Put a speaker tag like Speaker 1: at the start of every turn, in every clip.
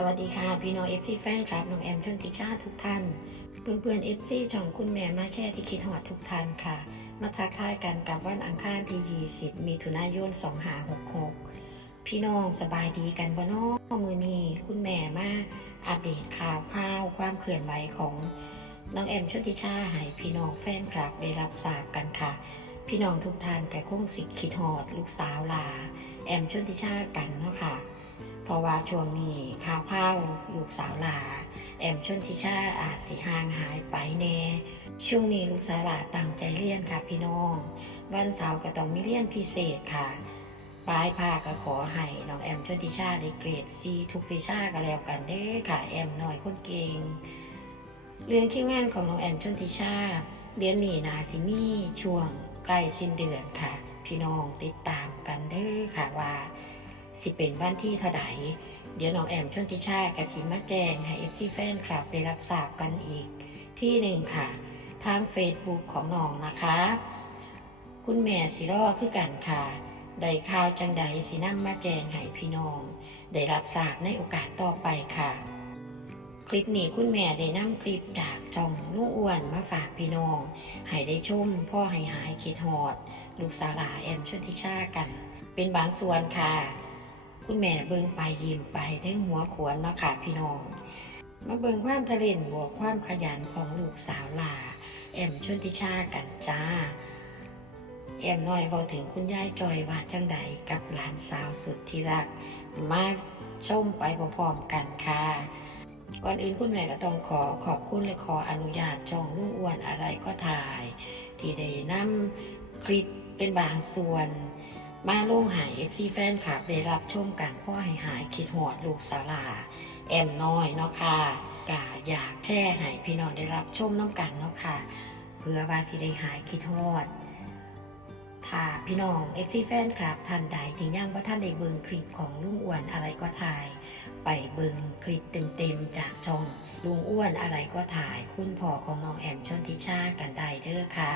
Speaker 1: สวัสดีค่ะ พี่น้องเอฟซีแฟนครับน้องแอมชนติชาทุกท่าน เพื่อนเพื่อนเอฟซีช่องคุณแม่มาแช่ที่คิดหอดทุกท่านค่ะ มาทักทายกันกับวันอังคารที่ 20 มีถุนายน2566 พี่น้องสบายดีกันบ่น้อมือนี้คุณแม่มาอัปเดตข่าวข่าวความเคลื่อนไหวของน้องแอมชนทิชาให้พี่น้องแฟนคลับได้รับทราบกันค่ะ พี่น้องทุกท่านแก่คงสิคิดหอด ลูกสาวลา แอมชนทิชากันเนาะค่ะ เพราะว่าช่วงนี้ข่าวข่าวลูกสาวหลา แอมชนทิชาอาจสิห่างหายไปแน่ช่วงนี้ลูกสาวหลาตั้งใจเรียนค่ะพี่น้อง วันเสาร์ก็ต้องมีเรียนพิเศษค่ะปลายภาคก็ขอให้น้องแอมชนทิชาได้เกรดซีทุกวิชาก็แล้วกันเด้อค่ะแอมหน่อยคนเก่งเรื่องคิวงานของน้องแอมชนทิชาเดือนนี้นาสิมี่ช่วงใกล้สิ้นเดือนค่ะ พี่น้องติดตามกันเด้อค่ะว่า สิเป็นวันที่เท่าใดเดี๋ยวน้องแอมชนทิชากสิมาแจงให้เอฟซีแฟนคลับได้รับทราบกันอีก ที่หนึ่งค่ะ ทางเฟซบุ๊กของน้องนะคะ คุณแม่สิรอคือกันค่ะได้ข่าวจังใดสินำมาแจงให้พี่น้อง ได้รับทราบในโอกาสต่อไปค่ะ คลิปนี้คุณแม่ได้นำคลิปจากช่องลุงอ้วนมาฝากพี่น้อง ให้ได้ชมพ่อให้หายคิดฮอด ลูกสาวหลาแอมชนทิชากัน เป็นบางส่วนค่ะ คุณแม่เบิงไปยิ้มไปทั้งหัวขวนเนาะค่ะพี่น้อง มาเบิงความทะเลนบวกความขยันของลูกสาวลาแอมชุนทิชากันจ้า แอมน้อยเบาถึงคุณยายจอยว่าจังใดกับหลานสาวสุดที่รัก มาชมไปพร้อมๆกันค่ะก่อนอื่นคุณแม่ก็ต้องขอขอบคุณและขออนุญาตช่องลุงอ้วนอะไรก็ถ่าย ที่ได้นำคลิปเป็นบางส่วน มาลงหายเอฟซีแฟนคลับได้รับชมกันพ่อให้หายคิดหอดลูกสาวหลาแอมน้อยเนาะค่ะกะอยากแช่ให้พี่น้องได้รับชมน้ำกันเนาะค่ะเพื่อว่าสิได้หายคิดหอดถ้าพี่น้องเอฟซีแฟนคลับท่านใดที่ยังว่าท่านได้เบิงคลิปของลุงอ้วนอะไรก็ถ่าย ไปเบิงคลิปเต็มๆจากช่องลุงอ้วนอะไรก็ถ่าย คุณพ่อของน้องแอมชนทิชากันได้เด้อค่ะ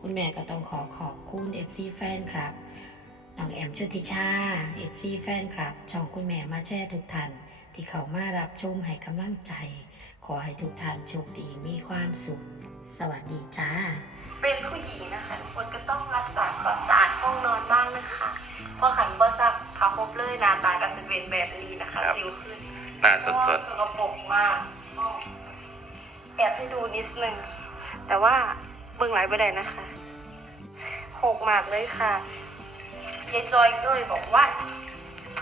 Speaker 1: คุณแม่ก็ต้องขอขอบคุณเอฟซีแฟนครับน้องแอมชนทิชาเอฟซีแฟนครับ ช่องคุณแม่มาแช่ทุกท่านที่เขามารับชมให้กำลังใจ ขอให้ทุกท่านโชคดีมีความสุข สวัสดีจ้า
Speaker 2: เป็นผู้หญิงนะคะทุกคนก็ต้องรักษาความสะอาดห้องนอนบ้างนะคะเพราะขันบ่ซักผ้าพบเลยหน้าตาก็จะเป็นแบบนี้นะคะ
Speaker 3: ครับ
Speaker 2: สิวขึ้น
Speaker 3: หน้าสด
Speaker 2: เพราะว่าสกปรกมากแอบให้ดูนิดนึงแต่ว่า เบื้องหลังไม่ได้นะคะหกมากเลยค่ะยายจอยก็เลยบอกว่า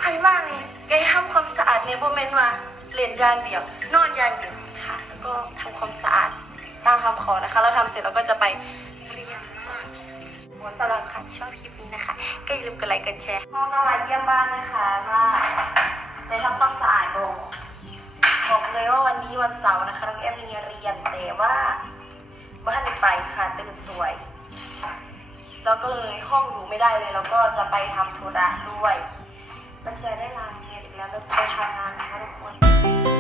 Speaker 2: ใครว่างเนี่ยายทำความสะอาดเนี่ยโมเมนต์ว่าเรียนยางเดียว นอนยางเดียวค่ะ แล้วก็ทำความสะอาดตามคำขอนะคะเราทำเสร็จเราก็จะไปเรียนหัวสำหรับใครชอบคลิปนี้นะคะ ก็อย่าลืมกดไลค์กดแชร์ห้องก็มาเยี่ยมบ้านนะคะว่าได้ทำความสะอาดลงบอกเลยว่าวันนี้วันเสาร์นะคะน้องแอมมีเรียนแต่ว่า บ้านไปค่ะตื่นสวย เราก็เลยห้องรู้ไม่ได้เลย แล้วก็จะไปทำธุระด้วยเราจะได้ลาเรียนอีกแล้วเราจะไปทำงานนะคะทุกคน